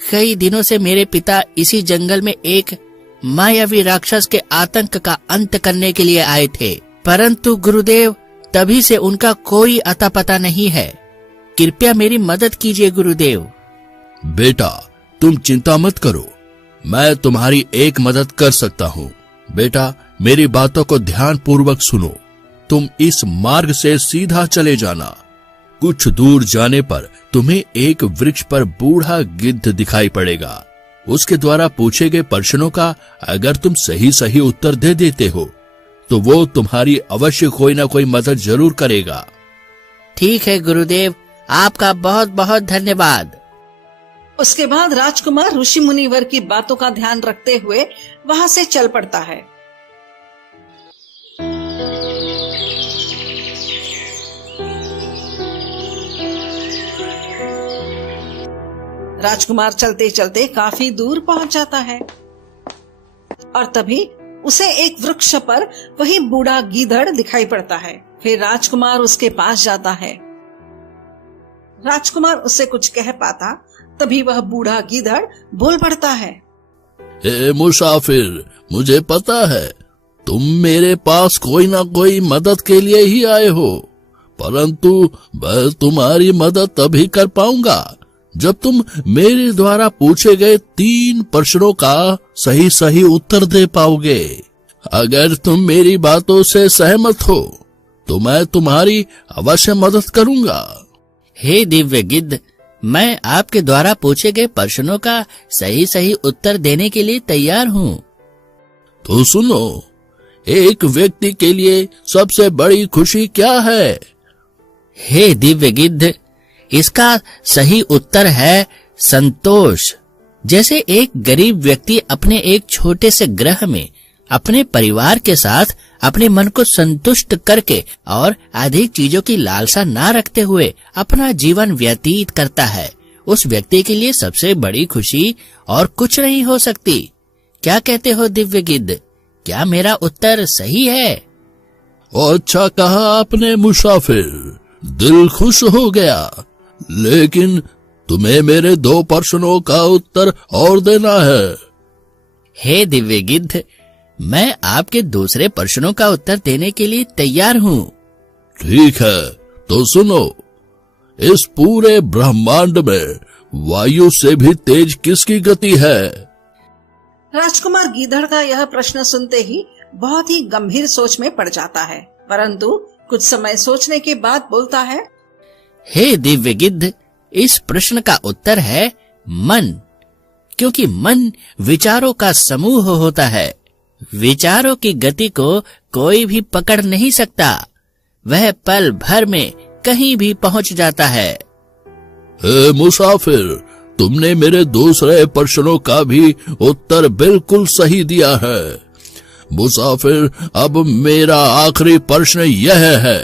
कई दिनों से मेरे पिता इसी जंगल में एक मायावी राक्षस के आतंक का अंत करने के लिए आए थे, परंतु गुरुदेव तभी से उनका कोई अता पता नहीं है। कृपया मेरी मदद कीजिए गुरुदेव। बेटा, तुम चिंता मत करो, मैं तुम्हारी एक मदद कर सकता हूँ। बेटा, मेरी बातों को ध्यान पूर्वक सुनो। तुम इस मार्ग से सीधा चले जाना। कुछ दूर जाने पर तुम्हें एक वृक्ष पर बूढ़ा गिद्ध दिखाई पड़ेगा। उसके द्वारा पूछे गए प्रश्नों का अगर तुम सही सही उत्तर दे देते हो तो वो तुम्हारी अवश्य कोई ना कोई मदद जरूर करेगा। ठीक है गुरुदेव, आपका बहुत बहुत धन्यवाद। उसके बाद राजकुमार ऋषि मुनिवर की बातों का ध्यान रखते हुए वहां से चल पड़ता है। राजकुमार चलते चलते काफी दूर पहुंच जाता है और तभी उसे एक वृक्ष पर वही बूढ़ा गीदड़ दिखाई पड़ता है। फिर राजकुमार उसके पास जाता है। राजकुमार उससे कुछ कह पाता तभी वह बूढ़ा गीदड़ बोल पड़ता है। ए मुसाफिर, मुझे पता है तुम मेरे पास कोई ना कोई मदद के लिए ही आए हो, परंतु मैं तुम्हारी मदद तभी कर पाऊंगा जब तुम मेरे द्वारा पूछे गए 3 प्रश्नों का सही सही उत्तर दे पाओगे। अगर तुम मेरी बातों से सहमत हो तो मैं तुम्हारी अवश्य मदद करूंगा। हे दिव्य गिद्ध, मैं आपके द्वारा पूछे गए प्रश्नों का सही सही उत्तर देने के लिए तैयार हूँ। तो सुनो, एक व्यक्ति के लिए सबसे बड़ी खुशी क्या है? हे दिव्य गिद्ध, इसका सही उत्तर है संतोष। जैसे एक गरीब व्यक्ति अपने एक छोटे से ग्रह में अपने परिवार के साथ अपने मन को संतुष्ट करके और अधिक चीजों की लालसा ना रखते हुए अपना जीवन व्यतीत करता है, उस व्यक्ति के लिए सबसे बड़ी खुशी और कुछ नहीं हो सकती। क्या कहते हो दिव्य गिद्ध, क्या मेरा उत्तर सही है? अच्छा कहा आपने मुसाफिर, दिल खुश हो गया। लेकिन तुम्हें मेरे 2 प्रश्नों का उत्तर और देना है। हे दिव्य गिद्ध, मैं आपके दूसरे प्रश्नों का उत्तर देने के लिए तैयार हूँ। ठीक है, तो सुनो, इस पूरे ब्रह्मांड में वायु से भी तेज किसकी गति है? राजकुमार गीदड़ का यह प्रश्न सुनते ही बहुत ही गंभीर सोच में पड़ जाता है, परंतु कुछ समय सोचने के बाद बोलता है, हे दिव्य गिद्ध, इस प्रश्न का उत्तर है मन, क्योंकि मन विचारों का समूह होता है। विचारों की गति को कोई भी पकड़ नहीं सकता, वह पल भर में कहीं भी पहुंच जाता है। हे मुसाफिर, तुमने मेरे दूसरे प्रश्नों का भी उत्तर बिल्कुल सही दिया है। मुसाफिर, अब मेरा आखिरी प्रश्न यह है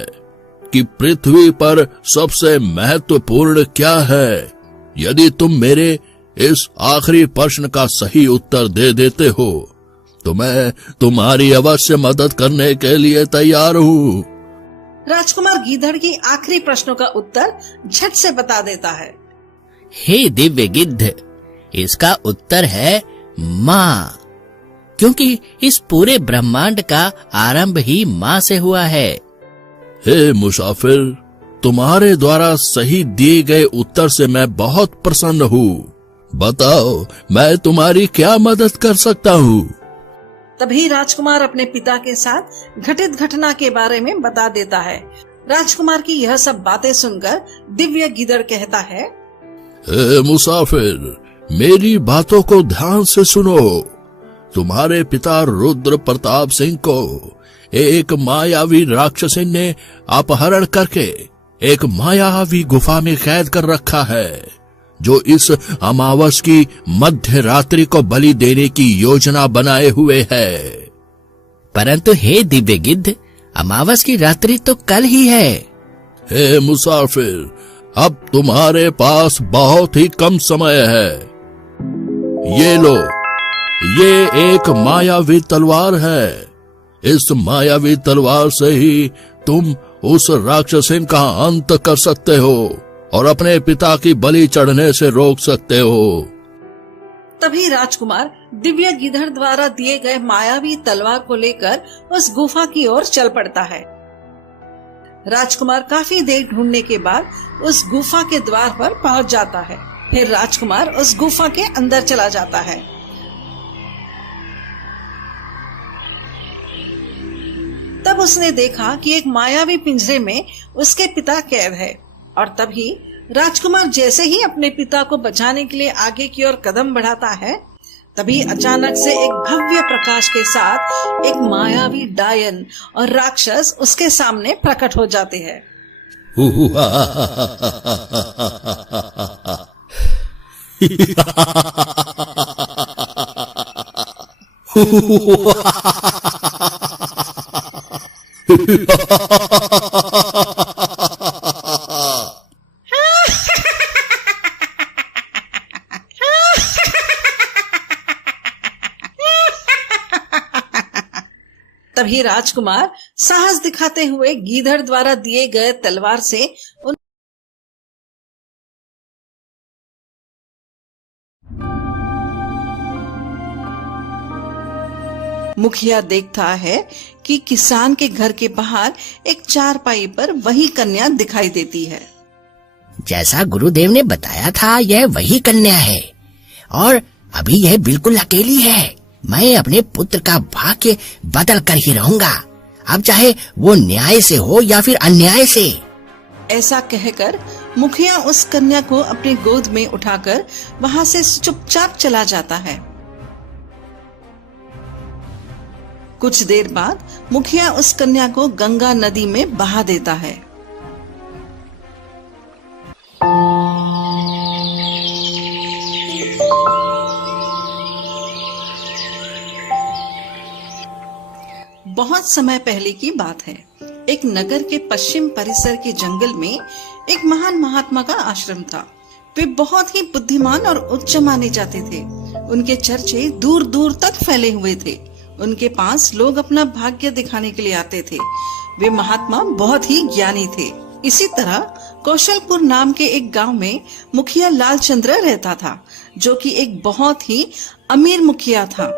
कि पृथ्वी पर सबसे महत्वपूर्ण क्या है? यदि तुम मेरे इस आखिरी प्रश्न का सही उत्तर दे देते हो तो मैं तुम्हारी अवश्य मदद करने के लिए तैयार हूँ। राजकुमार गीदड़ की आखिरी प्रश्नों का उत्तर झट से बता देता है। हे दिव्य गिद्ध, इसका उत्तर है माँ, क्योंकि इस पूरे ब्रह्मांड का आरंभ ही माँ से हुआ है। हे मुसाफिर, तुम्हारे द्वारा सही दिए गए उत्तर से मैं बहुत प्रसन्न हूँ। बताओ, मैं तुम्हारी क्या मदद कर सकता हूँ? तभी राजकुमार अपने पिता के साथ घटित घटना के बारे में बता देता है। राजकुमार की यह सब बातें सुनकर दिव्य गीदड़ कहता है, हे मुसाफिर, मेरी बातों को ध्यान से सुनो। तुम्हारे पिता रुद्र प्रताप सिंह को एक मायावी राक्षसी ने अपहरण करके एक मायावी गुफा में कैद कर रखा है, जो इस अमावस की मध्य रात्रि को बलि देने की योजना बनाए हुए है। परंतु हे दिव्य गिद्ध, अमावस की रात्रि तो कल ही है। हे मुसाफिर, अब तुम्हारे पास बहुत ही कम समय है। ये लो, ये एक मायावी तलवार है। इस मायावी तलवार से ही तुम उस राक्षसीन का अंत कर सकते हो और अपने पिता की बलि चढ़ने से रोक सकते हो। तभी राजकुमार दिव्य गीदड़ द्वारा दिए गए मायावी तलवार को लेकर उस गुफा की ओर चल पड़ता है। राजकुमार काफी देर ढूंढने के बाद उस गुफा के द्वार पर पहुंच जाता है। फिर राजकुमार उस गुफा के अंदर चला जाता है। तब उसने देखा कि एक मायावी पिंजरे में उसके पिता कैद है, और तभी राजकुमार जैसे ही अपने पिता को बचाने के लिए आगे की ओर कदम बढ़ाता है, तभी अचानक से एक भव्य प्रकाश के साथ एक मायावी डायन और राक्षस उसके सामने प्रकट हो जाते हैं। तभी राजकुमार साहस दिखाते हुए गीदड़ द्वारा दिए गए तलवार से उन मुखिया देखता है कि किसान के घर के बाहर एक चारपाई पर वही कन्या दिखाई देती है। जैसा गुरुदेव ने बताया था, यह वही कन्या है और अभी यह बिल्कुल अकेली है। मैं अपने पुत्र का भाग्य बदल कर ही रहूंगा, अब चाहे वो न्याय से हो या फिर अन्याय से। ऐसा कहकर मुखिया उस कन्या को अपनी गोद में उठाकर वहां से चुपचाप चला जाता है। कुछ देर बाद मुखिया उस कन्या को गंगा नदी में बहा देता है। बहुत समय पहले की बात है। एक नगर के पश्चिम परिसर के जंगल में एक महान महात्मा का आश्रम था। वे बहुत ही बुद्धिमान और उच्च माने जाते थे। उनके चर्चे दूर दूर तक फैले हुए थे। उनके पास लोग अपना भाग्य दिखाने के लिए आते थे। वे महात्मा बहुत ही ज्ञानी थे। इसी तरह कौशलपुर नाम के एक गांव में मुखिया लालचंद्र रहता था, जो कि एक बहुत ही अमीर मुखिया था।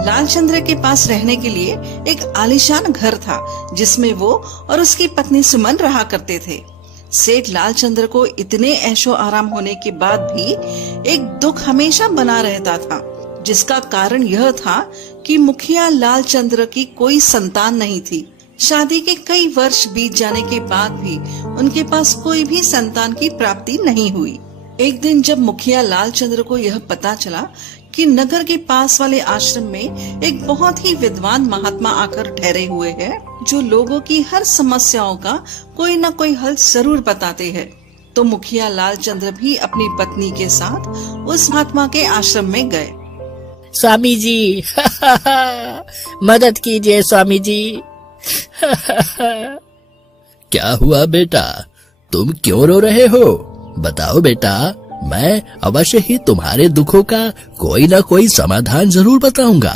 लालचंद्र के पास रहने के लिए एक आलीशान घर था, जिसमें वो और उसकी पत्नी सुमन रहा करते थे। सेठ लालचंद्र को इतने ऐशो आराम होने के बाद भी एक दुख हमेशा बना रहता था। जिसका कारण यह था कि मुखिया लालचंद्र की कोई संतान नहीं थी। शादी के कई वर्ष बीत जाने के बाद भी उनके पास कोई भी संतान की प्राप्ति नहीं हुई। एक दिन जब मुखिया लालचंद्र को यह पता चला कि नगर के पास वाले आश्रम में एक बहुत ही विद्वान महात्मा आकर ठहरे हुए हैं, जो लोगों की हर समस्याओं का कोई न कोई हल जरूर बताते हैं, तो मुखिया लालचंद्र भी अपनी पत्नी के साथ उस महात्मा के आश्रम में गए। स्वामी जी मदद कीजिए स्वामी जी। क्या हुआ बेटा, तुम क्यों रो रहे हो? बताओ बेटा, मैं अवश्य ही तुम्हारे दुखों का कोई न कोई समाधान जरूर बताऊंगा।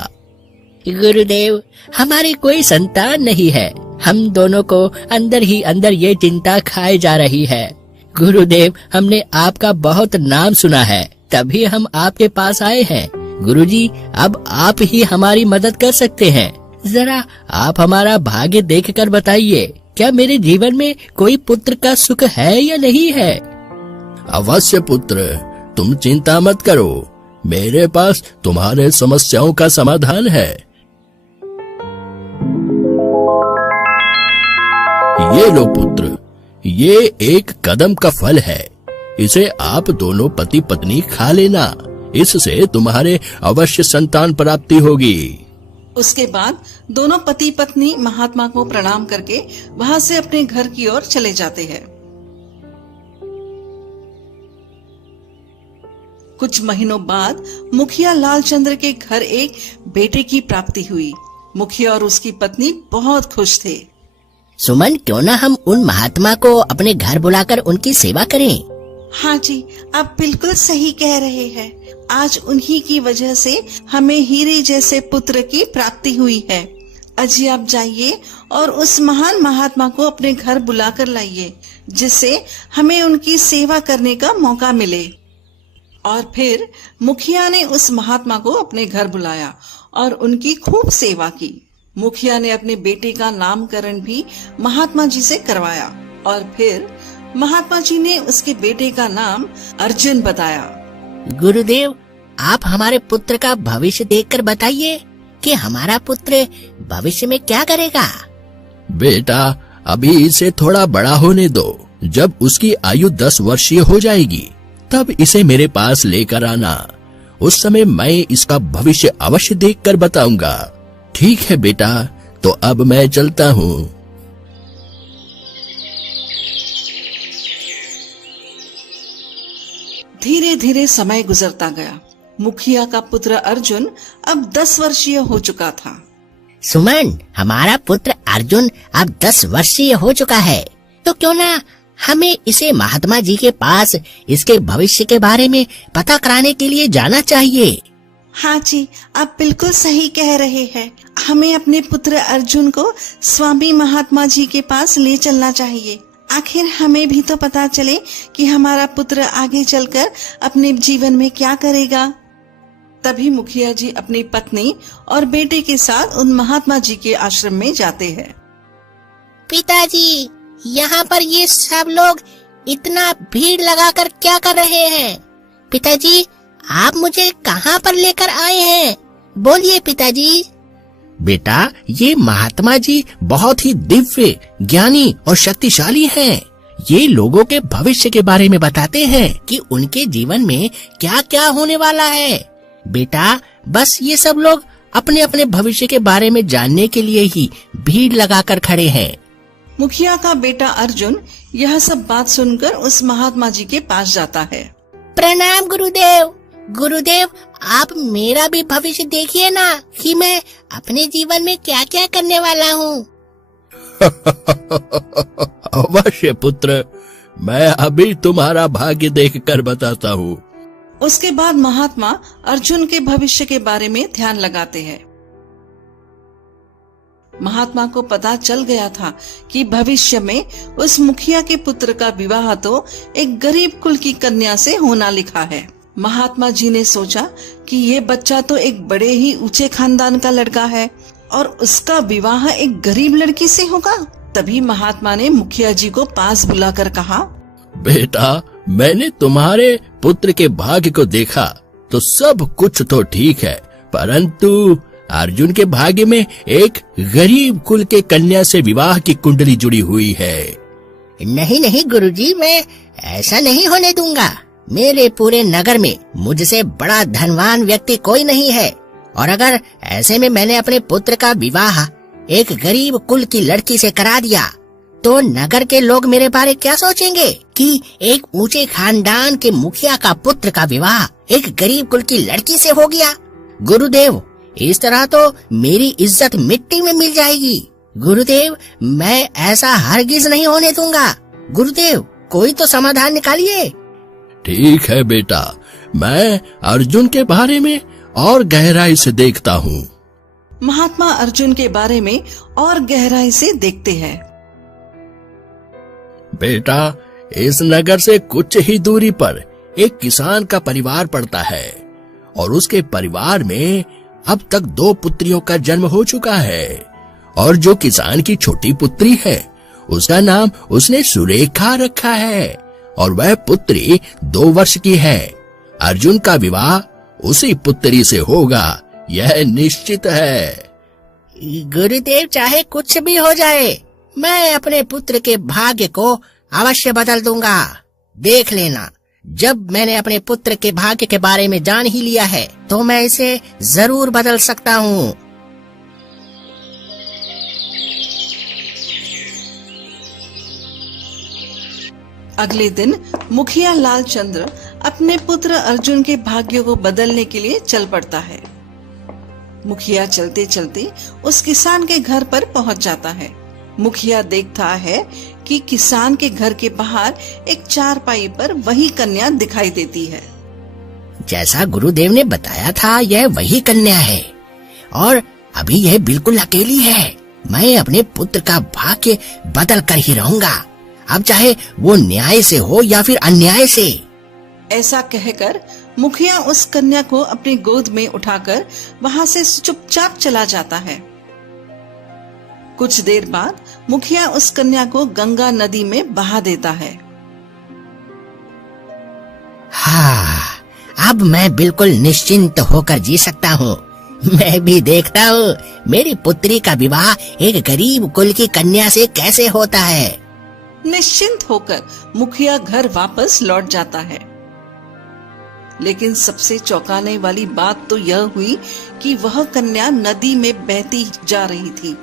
गुरुदेव, हमारी कोई संतान नहीं है। हम दोनों को अंदर ही अंदर ये चिंता खाए जा रही है। गुरुदेव, हमने आपका बहुत नाम सुना है, तभी हम आपके पास आए हैं। गुरुजी, अब आप ही हमारी मदद कर सकते हैं। जरा आप हमारा भाग्य देखकर बताइए, क्या मेरे जीवन में कोई पुत्र का सुख है या नहीं है? अवश्य पुत्र, तुम चिंता मत करो, मेरे पास तुम्हारे समस्याओं का समाधान है। ये लो पुत्र, ये एक कदम का फल है, इसे आप दोनों पति पत्नी खा लेना, इससे तुम्हारे अवश्य संतान प्राप्ति होगी। उसके बाद दोनों पति पत्नी महात्मा को प्रणाम करके वहां से अपने घर की ओर चले जाते हैं। कुछ महीनों बाद मुखिया लालचंद्र के घर एक बेटे की प्राप्ति हुई। मुखिया और उसकी पत्नी बहुत खुश थे। सुमन, क्यों ना हम उन महात्मा को अपने घर बुलाकर उनकी सेवा करें? हाँ जी, आप बिल्कुल सही कह रहे हैं। आज उन्हीं की वजह से हमें हीरे जैसे पुत्र की प्राप्ति हुई है। अजी, आप जाइए और उस महान महात्मा को अपने घर बुलाकर लाइए, जिससे हमें उनकी सेवा करने का मौका मिले। और फिर मुखिया ने उस महात्मा को अपने घर बुलाया और उनकी खूब सेवा की। मुखिया ने अपने बेटे का नामकरण भी महात्मा जी से करवाया और फिर महात्मा जी ने उसके बेटे का नाम अर्जुन बताया। गुरुदेव, आप हमारे पुत्र का भविष्य देखकर बताइए कि हमारा पुत्र भविष्य में क्या करेगा। बेटा, अभी इसे थोड़ा बड़ा होने दो। जब उसकी आयु 10 वर्षीय हो जाएगी, तब इसे मेरे पास लेकर आना। उस समय मैं इसका भविष्य अवश्य देखकर बताऊंगा। ठीक है बेटा, तो अब मैं चलता हूँ। धीरे धीरे समय गुजरता गया। मुखिया का पुत्र अर्जुन अब 10 वर्षीय हो चुका था। सुमन, हमारा पुत्र अर्जुन अब 10 वर्षीय हो चुका है, तो क्यों ना हमें इसे महात्मा जी के पास इसके भविष्य के बारे में पता कराने के लिए जाना चाहिए। हाँ जी, आप बिल्कुल सही कह रहे हैं। हमें अपने पुत्र अर्जुन को स्वामी महात्मा जी के पास ले चलना चाहिए। आखिर हमें भी तो पता चले कि हमारा पुत्र आगे चलकर अपने जीवन में क्या करेगा। तभी मुखिया जी अपनी पत्नी और बेटे के साथ उन महात्मा जी के आश्रम में जाते हैं। पिताजी, यहाँ पर ये सब लोग इतना भीड़ लगाकर क्या कर रहे हैं? पिताजी, आप मुझे कहाँ पर लेकर आए हैं? बोलिए पिताजी। बेटा, ये महात्मा जी बहुत ही दिव्य, ज्ञानी और शक्तिशाली हैं। ये लोगों के भविष्य के बारे में बताते हैं कि उनके जीवन में क्या क्या होने वाला है। बेटा, बस ये सब लोग अपने अपने भविष्य के बारे में जानने के लिए ही भीड़ लगाकर खड़े हैं। मुखिया का बेटा अर्जुन यह सब बात सुनकर उस महात्मा जी के पास जाता है। प्रणाम गुरुदेव। गुरुदेव, आप मेरा भी भविष्य देखिए ना कि मैं अपने जीवन में क्या क्या करने वाला हूँ। अवश्य पुत्र, मैं अभी तुम्हारा भाग्य देखकर बताता हूँ। उसके बाद महात्मा अर्जुन के भविष्य के बारे में ध्यान लगाते हैं। महात्मा को पता चल गया था कि भविष्य में उस मुखिया के पुत्र का विवाह तो एक गरीब कुल की कन्या से होना लिखा है। महात्मा जी ने सोचा कि ये बच्चा तो एक बड़े ही ऊंचे खानदान का लड़का है और उसका विवाह एक गरीब लड़की से होगा। तभी महात्मा ने मुखिया जी को पास बुलाकर कहा, बेटा, मैंने तुम्हारे पुत्र के भाग्य को देखा। तो सब कुछ तो ठीक है, परंतु अर्जुन के भाग्य में एक गरीब कुल के कन्या से विवाह की कुंडली जुड़ी हुई है। नहीं नहीं गुरुजी, मैं ऐसा नहीं होने दूंगा। मेरे पूरे नगर में मुझसे बड़ा धनवान व्यक्ति कोई नहीं है, और अगर ऐसे में मैंने अपने पुत्र का विवाह एक गरीब कुल की लड़की से करा दिया तो नगर के लोग मेरे बारे क्या सोचेंगे कि एक ऊंचे खानदान के मुखिया का पुत्र का विवाह एक गरीब कुल की लड़की से हो गया। गुरुदेव, इस तरह तो मेरी इज्जत मिट्टी में मिल जाएगी। गुरुदेव, मैं ऐसा हरगिज नहीं होने दूंगा। गुरुदेव, कोई तो समाधान निकालिए। ठीक है बेटा, मैं अर्जुन के बारे में और गहराई से देखता हूँ। महात्मा अर्जुन के बारे में और गहराई से देखते हैं। बेटा, इस नगर से कुछ ही दूरी पर एक किसान का परिवार पड़ता है, और उसके परिवार में अब तक 2 पुत्रियों का जन्म हो चुका है, और जो किसान की छोटी पुत्री है उसका नाम उसने सुरेखा रखा है, और वह पुत्री 2 वर्ष की है। अर्जुन का विवाह उसी पुत्री से होगा, यह निश्चित है। गुरुदेव, चाहे कुछ भी हो जाए, मैं अपने पुत्र के भाग्य को अवश्य बदल दूंगा। देख लेना, जब मैंने अपने पुत्र के भाग्य के बारे में जान ही लिया है तो मैं इसे जरूर बदल सकता हूँ। अगले दिन मुखिया लालचंद्र अपने पुत्र अर्जुन के भाग्य को बदलने के लिए चल पड़ता है। मुखिया चलते चलते उस किसान के घर पर पहुंच जाता है। मुखिया देखता है कि किसान के घर के बाहर एक चारपाई पर वही कन्या दिखाई देती है। जैसा गुरुदेव ने बताया था, यह वही कन्या है, और अभी यह बिल्कुल अकेली है। मैं अपने पुत्र का भाग्य बदल कर ही रहूंगा, अब चाहे वो न्याय से हो या फिर अन्याय से। ऐसा कहकर मुखिया उस कन्या को अपनी गोद में उठाकर वहां से चुपचाप चला जाता है। कुछ देर बाद मुखिया उस कन्या को गंगा नदी में बहा देता है। हाँ, अब मैं बिल्कुल निश्चिंत होकर जी सकता हूँ। मैं भी देखता हूँ मेरी पुत्री का विवाह एक गरीब कुल की कन्या से कैसे होता है। निश्चिंत होकर मुखिया घर वापस लौट जाता है। लेकिन सबसे चौंकाने वाली बात तो यह हुई कि वह कन्या नदी में बहती जा रही थी,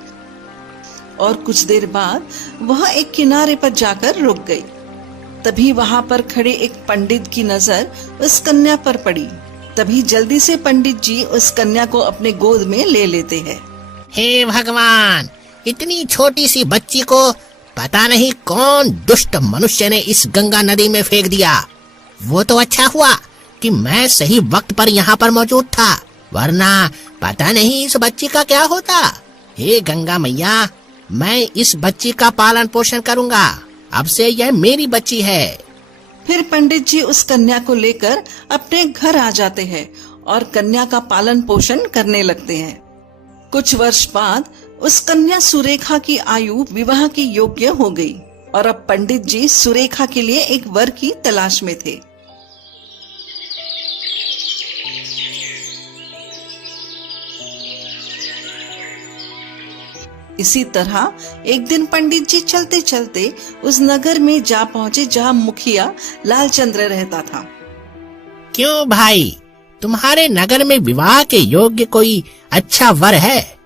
और कुछ देर बाद वह एक किनारे पर जाकर रुक गई। तभी वहां पर खड़े एक पंडित की नजर उस कन्या पर पड़ी। तभी जल्दी से पंडित जी उस कन्या को अपने गोद में ले लेते हैं। हे भगवान, इतनी छोटी सी बच्ची को पता नहीं कौन दुष्ट मनुष्य ने इस गंगा नदी में फेंक दिया। वो तो अच्छा हुआ कि मैं सही वक्त पर यहाँ पर मौजूद था, वरना पता नहीं इस बच्ची का क्या होता। हे गंगा मैया, मैं इस बच्ची का पालन पोषण करूँगा। अब से यह मेरी बच्ची है। फिर पंडित जी उस कन्या को लेकर अपने घर आ जाते हैं और कन्या का पालन पोषण करने लगते हैं। कुछ वर्ष बाद उस कन्या सुरेखा की आयु विवाह के योग्य हो गई, और अब पंडित जी सुरेखा के लिए एक वर की तलाश में थे। इसी तरह एक दिन पंडित जी चलते चलते उस नगर में जा पहुंचे जहां मुखिया लालचंद्र रहता था। क्यों भाई, तुम्हारे नगर में विवाह के योग्य कोई अच्छा वर है?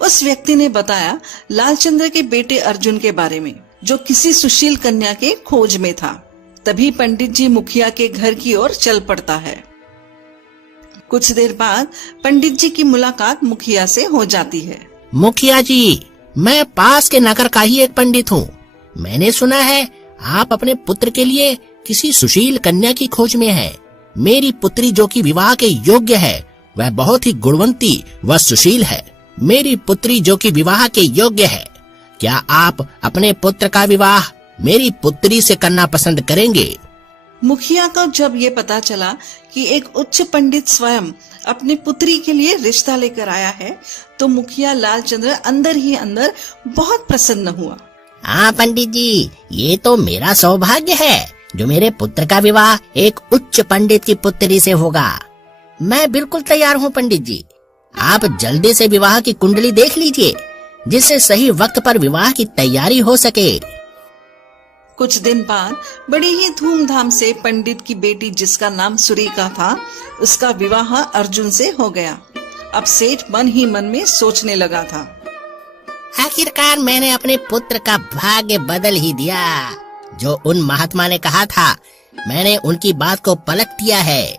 उस व्यक्ति ने बताया लालचंद्र के बेटे अर्जुन के बारे में, जो किसी सुशील कन्या के खोज में था। तभी पंडित जी मुखिया के घर की ओर चल पड़ता है। कुछ देर बाद पंडित जी की मुलाकात मुखिया से हो जाती है। मुखिया जी, मैं पास के नगर का ही एक पंडित हूँ। मैंने सुना है आप अपने पुत्र के लिए किसी सुशील कन्या की खोज में हैं। मेरी पुत्री जो कि विवाह के योग्य है, वह बहुत ही गुणवंती व सुशील है। मेरी पुत्री जो कि विवाह के योग्य है, क्या आप अपने पुत्र का विवाह मेरी पुत्री से करना पसंद करेंगे? मुखिया को जब ये पता चला कि एक उच्च पंडित स्वयं अपनी पुत्री के लिए रिश्ता लेकर आया है, तो मुखिया लालचंद्र अंदर ही अंदर बहुत प्रसन्न हुआ। हाँ पंडित जी, ये तो मेरा सौभाग्य है जो मेरे पुत्र का विवाह एक उच्च पंडित की पुत्री से होगा। मैं बिल्कुल तैयार हूँ पंडित जी। आप जल्दी से विवाह की कुंडली देख लीजिए, जिससे सही वक्त पर विवाह की तैयारी हो सके। कुछ दिन बाद बड़ी ही धूमधाम से पंडित की बेटी, जिसका नाम सुरेखा था, उसका विवाह अर्जुन से हो गया। अब सेठ मन ही मन में सोचने लगा था, आखिरकार मैंने अपने पुत्र का भाग्य बदल ही दिया। जो उन महात्मा ने कहा था, मैंने उनकी बात को पलट दिया है।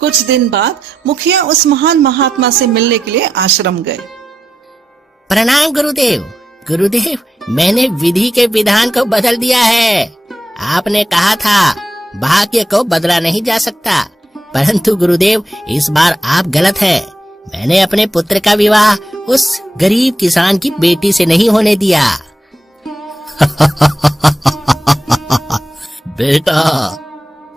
कुछ दिन बाद मुखिया उस महान महात्मा से मिलने के लिए आश्रम गए। प्रणाम गुरुदेव। गुरुदेव, मैंने विधि के विधान को बदल दिया है। आपने कहा था भाग्य को बदला नहीं जा सकता, परंतु गुरुदेव इस बार आप गलत है। मैंने अपने पुत्र का विवाह उस गरीब किसान की बेटी से नहीं होने दिया। बेटा,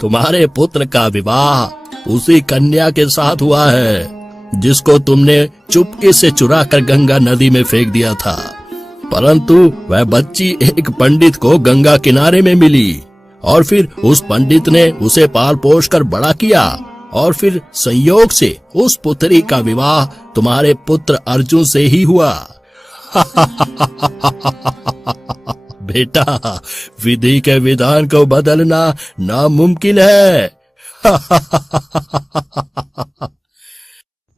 तुम्हारे पुत्र का विवाह उसी कन्या के साथ हुआ है जिसको तुमने चुपके से चुरा कर गंगा नदी में फेंक दिया था। परंतु वह बच्ची एक पंडित को गंगा किनारे में मिली और फिर उस पंडित ने उसे पाल पोष कर बड़ा किया और फिर संयोग से उस पुत्री का विवाह तुम्हारे पुत्र अर्जुन से ही हुआ। बेटा, विधि के विधान को बदलना नामुमकिन है।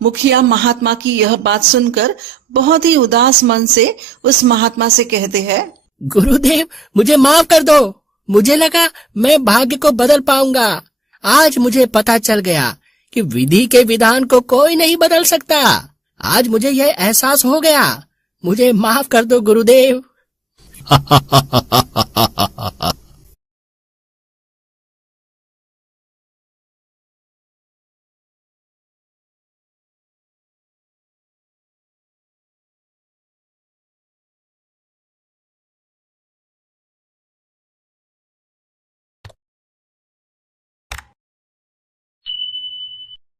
मुखिया महात्मा की यह बात सुनकर बहुत ही उदास मन से उस महात्मा से कहते हैं, गुरुदेव मुझे माफ कर दो। मुझे लगा मैं भाग्य को बदल पाऊंगा। आज मुझे पता चल गया कि विधि के विधान को कोई नहीं बदल सकता। आज मुझे यह एहसास हो गया। मुझे माफ कर दो गुरुदेव।